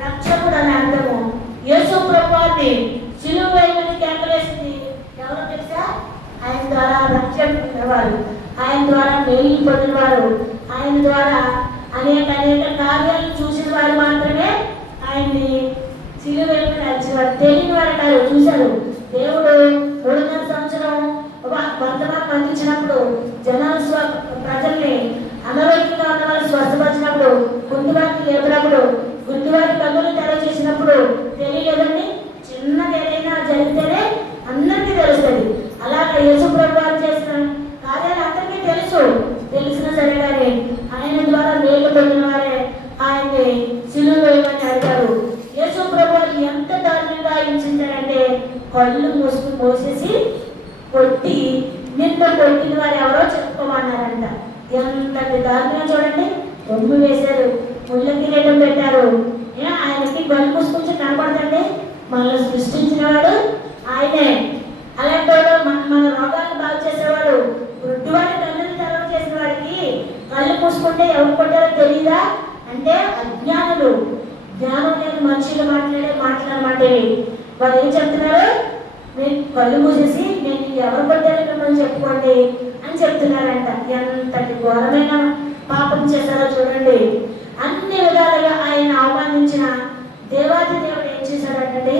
రక్షకుడు అని అర్థము. యేసు ప్రభువాన్ని సిలువ వేయమని కేకలేసింది ఎవరో తెలుసా? ఆయన ద్వారా రక్షణ పొందినవారు, ఆయన ద్వారా మేలు పొందినవారు, ఆయన ద్వారా అనేక కార్యాలను చూసిన వారు మాత్రమే ఆయన్ని సిలువ వేయమని నడిచేవారు. తెలియని వారు అంటారు. చూశారు, దేవుడు 3.5 సంవత్సరం వర్తమానం అందించినప్పుడు జనాలు ప్రజల్ని అనారోగ్యంగా ఉన్న వాళ్ళు స్వస్థపరిచినప్పుడు, గుడ్డివారికి లేపినప్పుడు, గుడ్డివారి కన్నులు తెరచేసినప్పుడు తెలియలేదండి. చిన్నది ఏదైనా జరిగితేనే అందరికీ తెలుస్తుంది. అలాగే యేసు ప్రభు వారు చేసిన కార్యాలు అందరికీ తెలిసిన సరే కానీ ఆయన ద్వారా మేలు పొందిన వారే ఆయన్ని సిలువ వేయమని అడిగారు. యేసు ప్రభు వారు ఎంత దారుణంగా హింసించారంటే కళ్ళు మోసేసి కొట్టి నిన్ను కొట్టిన వారు ఎవరో చెప్పుకోమన్నారంట. ఎంతటి దారుణంగా చూడండి. రొమ్ము వేశారు, ముళ్ళ కిరీటం పెట్టారు. ఆయనకి కళ్ళు మూసుకుంటే కనపడదండి. మనల్ని సృష్టించిన వాడు ఆయనే. అలాంటి వాడు మన రోగాలను బాగు చేసేవాడు. వృద్ధివాడి కన్నులు తెరవ చేసిన వాడికి కళ్ళు మూసుకుంటే ఎవరు కొట్టారో తెలియదా అంటే అజ్ఞానులు. జ్ఞానం లేని మనుషులు మాట్లాడే మాటలన్నమాట. వాళ్ళు ఏం చెప్తున్నారు? నేను కళ్ళు మూసేసి నేను ఎవరు కొట్టారో మిమ్మల్ని చెప్పుకోండి అని చెప్తున్నారంట. ఎంతటి ఘోరమైన పాపం చేశారో చూడండి. అన్ని విధాలుగా ఆయన అవమానించిన దేవాది దేవుడు ఏం చేశాడంటే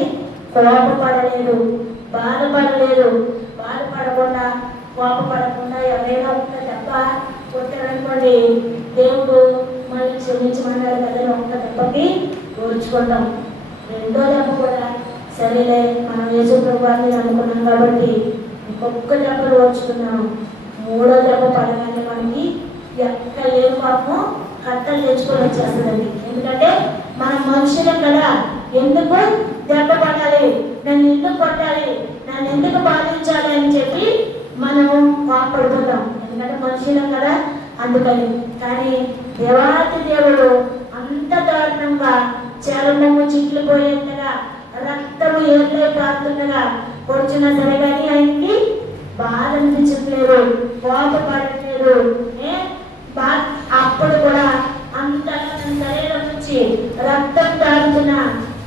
కోపపడలేదు, బాధపడలేదు. కోపపడకుండా ఎవరైనా ఒక్క దెబ్బ కొట్టారనుకోండి, దేవుడు మళ్ళీ క్షమించమన్నాడు కదా, ఒక్క దెబ్బకి ఓర్చుకుంటాం. రెండో దెబ్బ కూడా సరేలే మనం యేసు ప్రభువాన్ని అనుకున్నాం కాబట్టి ఇంకొక దెబ్బలు ఓర్చుకున్నాము. మూడో దెబ్బ పడగానే మనకి ఎక్కడ లేని పాపం కట్టలు తెచ్చుకొని వచ్చేస్తుందండి. ఎందుకంటే మనం మనుషులం కదా, ఎందుకు దెబ్బ పడాలి, నన్ను ఎందుకు కొట్టాలి, నన్ను ఎందుకు బాధించాలి అని చెప్పి మనం కోపడుతున్నాం. ఎందుకంటే మనుషులం కదా, అందుకని. కానీ దేవాతి దేవుడు అంత దారుణంగా చర్మము చిట్లిపోయేంతగా రక్తము ఏర్లై పారుతుండగా పొడుచున్నా సరే కానీ ఆయనకి బాధ అనిపించట్లేదు, కోపపడట్లేదు. అప్పుడు కూడా అంతగా శరీరం నుంచి రక్తం తాగుతున్న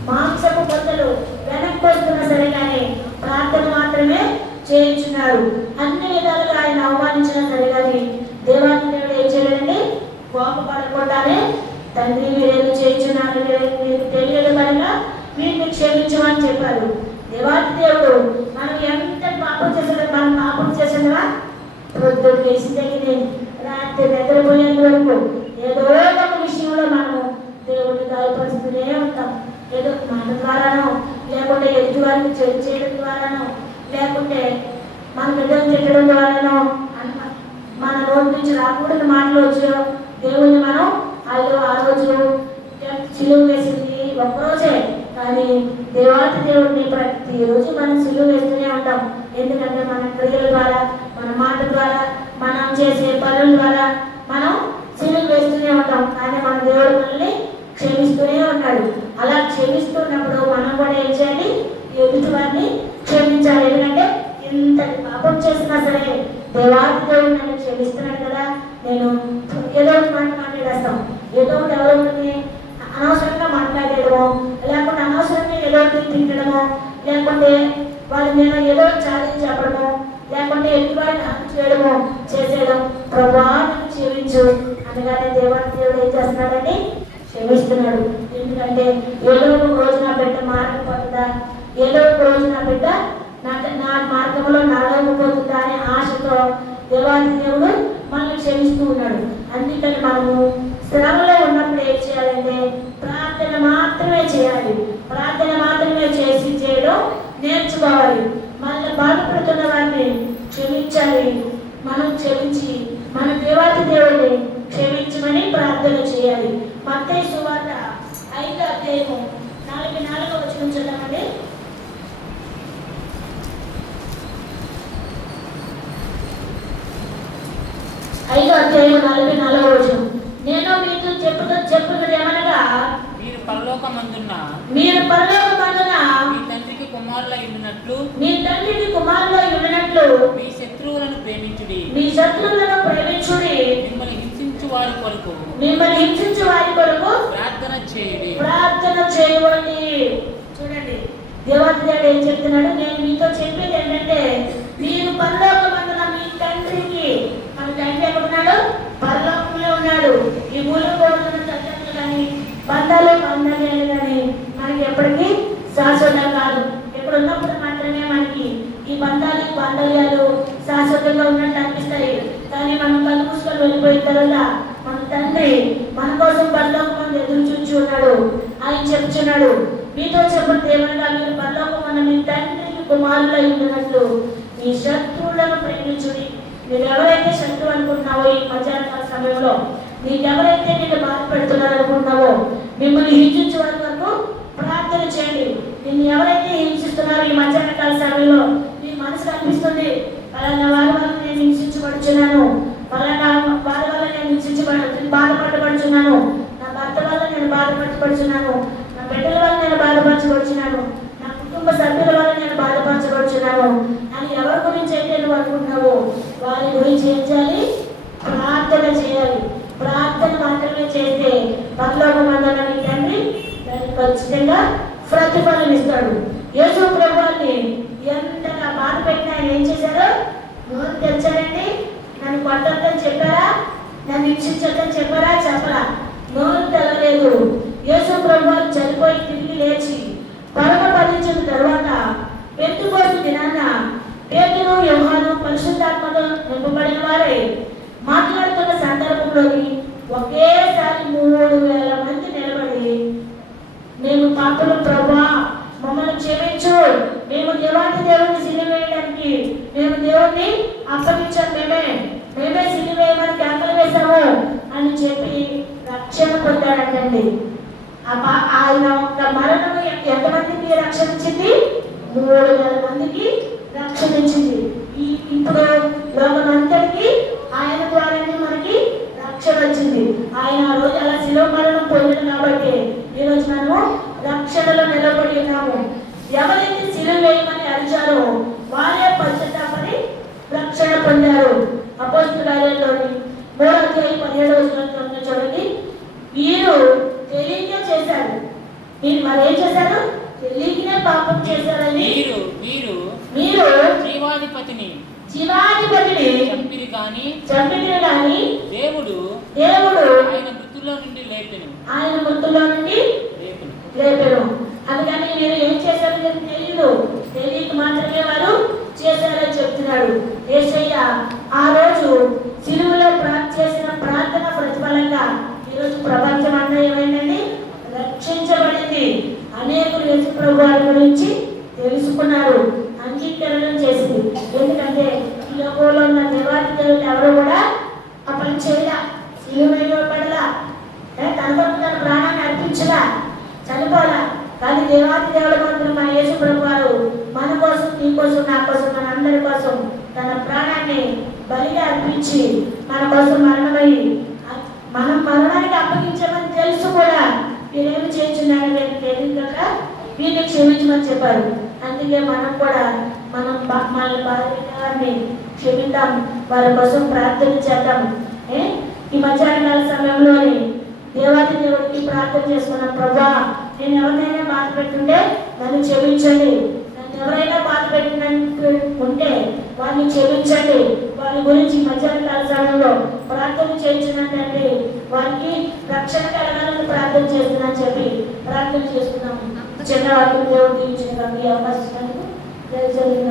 మాంసపు పొందలు వెనక్కి వస్తున్నా సరే కానీ ప్రార్థన మాత్రమే చేయించున్నారు. అన్ని విధాలుగా ఆయన అవమానించినా సరే కానీ దేవాతి దేవుడు ఏం చేయలేదండి, కోపపడకుండానే తండ్రి మీరేమి చేయించున్నారు, మీరు తెలియదు కనుక వీటిని క్షమించమని చెప్పారు. దేవాతి దేవుడు మనం ఎంత పాపం చేసాడు, మనం పాపం చేసాడా ప్రొద్దుడు వేసి తగ్గి రాత్రి నిద్రపోయేంత వరకు ఏదో ఒక విషయంలో మనము దేవుడిని గాయపరుస్తూనే ఉంటాం. ఏదో మాట ద్వారానో, లేకుంటే ఎదుటి వారికి చెడు చేయడం ద్వారానో, లేకుంటే మన బిడ్డలు తిట్టడం ద్వారానో, మన నోటి నుంచి రాకూడని మాటలు వచ్చో దేవుడిని మనం ఆ రోజు సిలువ వేసింది ఒక్కరోజే. కానీ దేవాతి దేవుడిని ప్రతిరోజు మనం సిలువ వేస్తూనే ఉంటాం. ఎందుకంటే మన క్రియల ద్వారా, మన మాట ద్వారా, మనం చేసే పనుల ద్వారా మనం సిలువ వేస్తూనే ఉంటాం. కానీ మన దేవుడు మనల్ని క్షమిస్తూనే ఉన్నాడు. అలా క్షమిస్తున్నప్పుడు మనం కూడా ఏం చేయాలి, ఎదుటి వారిని క్షమించాలి. ఎందుకంటే ఇంత పాపం చేసినా సరే దేవాది దేవుడు నన్ను క్షమిస్తున్నాడు కదా, నేను ఏదో ఒక మాట మాట్లాడేస్తాం, ఏదో ఒకటి ఎవరికి అనవసరంగా మాట్లాడేయడమో, లేకుంటే అనవసరంగా ఏదో ఒకటి తిట్టడమో, లేకుంటే వాళ్ళ మీద ఏదో ఛాలెంజ్ చెప్పడమో, లేకుంటే ఎదుటివాడిని హాని చేయడమో చేసేయడం. ప్రభువా నన్ను క్షమించు అనగానే దేవాది దేవుడు ఏం చేస్తున్నాడండి? క్షమిస్తున్నాడు. ఎందుకంటే ఏదో ఒక రోజు నా బిడ్డ మారకపోతుందా, ఏదో ఒక రోజు నా బిడ్డ నా మార్గంలో నడవకపోతుందా అనే ఆశతో దేవాది దేవుడు మనల్ని క్షమిస్తూ ఉన్నాడు. అందుకని మనము శ్రమలో ఉన్నప్పుడు ఏం చేయాలంటే ప్రార్థన మాత్రమే చేయాలి. ప్రార్థన మాత్రమే చేయడం నేర్చుకోవాలి. మళ్ళీ బాధపడుతున్న వారిని క్షమించాలి. మనం క్షమించి మన దేవాది దేవుడిని క్షమించమని ప్రార్థన చేయాలి. మత్తయి సువార్త 5వ అధ్యాయము 44వ వచనం చదవండి. 5వ అధ్యాయం 44వ వచనం. నేను మీతో చెప్పున్నది ఏమనగా మీరు పరలోకమందున్న మీ తండ్రికి కుమారులై ఉండినట్లు మీ శత్రువులను ప్రేమించుడి, మిమ్మల్ని హింసించు వారి కొరకు ప్రార్థన చేయండి. చూడండి, దేవాది దేవుడు ఏం చెప్తున్నాడు? నేను మీతో చెప్పేది ఏంటంటే మీరు పరలోకమందున మీ తండ్రికి, మన తండ్రి ఎక్కడున్నాడు? పరలోకంలో ఉన్నాడు. ఈ భూలోకంలో చట్టంలో కానీ బంధాలు కానీ మనకి ఎప్పటికీ శాశ్వతం కాదు. ఇక్కడ ఉన్నప్పుడు మాత్రమే మనకి ఈ బాంధవ్యాలు శాశ్వతంగా ఉన్నట్టు అనిపిస్తాయి. కానీ మనం కళ్ళు మూసుకొని వెళ్ళిపోయిన తర్వాత మన తండ్రి మన కోసం పరలోకం ఎదురు చూచి ఉన్నాడు. ఆయన చెప్తున్నాడు, మీతో చెప్పిన ఏమనగా మీరు పరలోకం మీ తండ్రికి కుమారులై ఉండినట్లు మీ శత్రువులను ప్రేమించుడి. మీరు ఎవరైతే శత్రువు అనుకుంటున్నావో ఈ మధ్యాహ్న సమయంలో, నీకెవరైతే నేను బాధపెడుతున్నారు అనుకుంటున్నావో, మిమ్మల్ని హింసించే వారి వరకు ప్రార్థన చేయండి. నిన్ను ఎవరైతే హింసిస్తున్నారో ఈ మధ్యాహ్న కాల సమయంలో నీ మనసు అనిపిస్తుంది, పలానా వారి వల్ల నేను హింసించబడుచున్నాను, పలానా వారి వల్ల నేను బాధపడబడుచున్నాను, నా భర్త వల్ల నేను బాధపరచబడుచున్నాను, నా బిడ్డల వల్ల నేను బాధపరచబడుచున్నాను, నా కుటుంబ సభ్యుల వల్ల నేను బాధపరచబడుచున్నాను అని ఎవరి గురించి అయితే నువ్వు అనుకుంటున్నావో వారి గురించి ఏం చేయాలి? ప్రార్థన చేయాలి. ప్రార్థన మాత్రమే చేస్తే పరలోకమందున తండ్రి దానికి ఖచ్చితంగా ప్రతిఫలం ఇస్తాడు. యేసు ప్రభువుని ఎంతగా బాధ పెట్టిన ఆయన ఏం చేశారు? నోరు తెచ్చారండి. నన్ను కొట్టొద్దని చెప్పారా? నన్ను హింసించొద్దని చెప్పారా? చెప్పరా? నోరు తెలలేదు. యేసు ప్రభువు చనిపోయి తిరిగి లేచి పరమపదించిన తర్వాత పెంతెకొస్తు దినాన పేతురు, యోహాను పరిశుద్ధాత్మతో నింపబడిన వారే మాట్లాడుతున్న సందర్భంలోని ఒకేసారి 3000 మంది నిలబడి, మేము పాపలు ప్రభువా మమ్మల్ని క్షమించు, మేము దేవాది దేవుని సిలువేయడానికి మేము దేవుణ్ణి అప్పగించాం, మేమే సిలువేయమని కేకలు వేశాము అని చెప్పి రక్షణ పొందాడంటండి. ఆయన ఒక మరణము ఎంతమందికి రక్షణ ఇచ్చింది? 3000 మందికి రక్షణ ఇచ్చింది. ఇప్పుడు లోకమంతటికి ఆయన ద్వారానే మనకి రక్షణ వచ్చింది. ఆయన ఆ రోజు అలా శిలువ మరణం పొందిన కాబట్టి ఈరోజు మనము రక్షణలో నిలబడి ఉన్నాము. ఎవరైతే శిలువ వేయమని అరిచారో వారే పశ్చాత్తాపడి రక్షణ పొందారు. అపోస్తలుల కార్యాలలోని 3వ అధ్యాయం 17వ వచనంలో చూడండి, వీరు తెలియక చేశారు. మీరు మరేం చేశారు? తెలియకనే పాపం చేశారని మీరు జీవాధిపతిని చంపిరి కానీ దేవుడు ఆయన మృతుల్లో నుండి లేపెను. అందుకని మీరు ఏం చేశారో తెలియదు, తెలియక మాత్రమే వారు చేశారని చెప్తున్నాడు. యేసయ్య ఆ రోజు సిలువలో చేసిన ప్రార్థన ప్రతిఫలంగా ఈరోజు ప్రపంచం అంతా ఏమైందండి? రక్షించబడింది. అనేకులు యేసు ప్రభువు గురించి తెలుసుకున్నారు, అంగీకరణ చేసింది. ఎందుకంటే ఈ లోకంలో ఉన్న దేవాది దేవుడు ఎవరు కూడా ఆ పని చేయలా, సిలువపడలా, తన ప్రాణాన్ని అర్పించలా, చనిపోలా. కానీ దేవాది దేవుడు మాత్రం మన యేసు ప్రభువు మన కోసం, నీ కోసం, నా కోసం, మన అందరి కోసం తన ప్రాణాన్ని బలిగా అర్పించి మన కోసం మరణమై మనం మరణానికి అప్పగించామని తెలుసు కూడా వీరేమి చేయించున్నారని తెలియక వీరిని క్షమించమని చెప్పారు. అందుకే మనం కూడా మన భార్యని క్షమిద్దాం, వారి కోసం ప్రార్థన చేద్దాం. ఈ మధ్యాహ్న సమయంలోని దేవాది దేవుడికి ప్రార్థన చేసుకున్నాం. ప్రభా, నేను ఎవరినైనా బాధ పెట్టుంటే నన్ను క్షమించండి, నన్ను ఎవరైనా బాధ పెట్టినట్టు ఉంటే వారిని క్షమించండి, వారి గురించి మధ్యాహ్న సమయంలో ప్రార్థన చేయించినట్టండి, వారికి రక్షణ కలగాలని ప్రార్థన చేస్తున్నాను చెప్పి ప్రార్థన చేసుకున్నాము. చిన్న వాటిని దేవుడు దీవించిన అవకాశం జరిగిన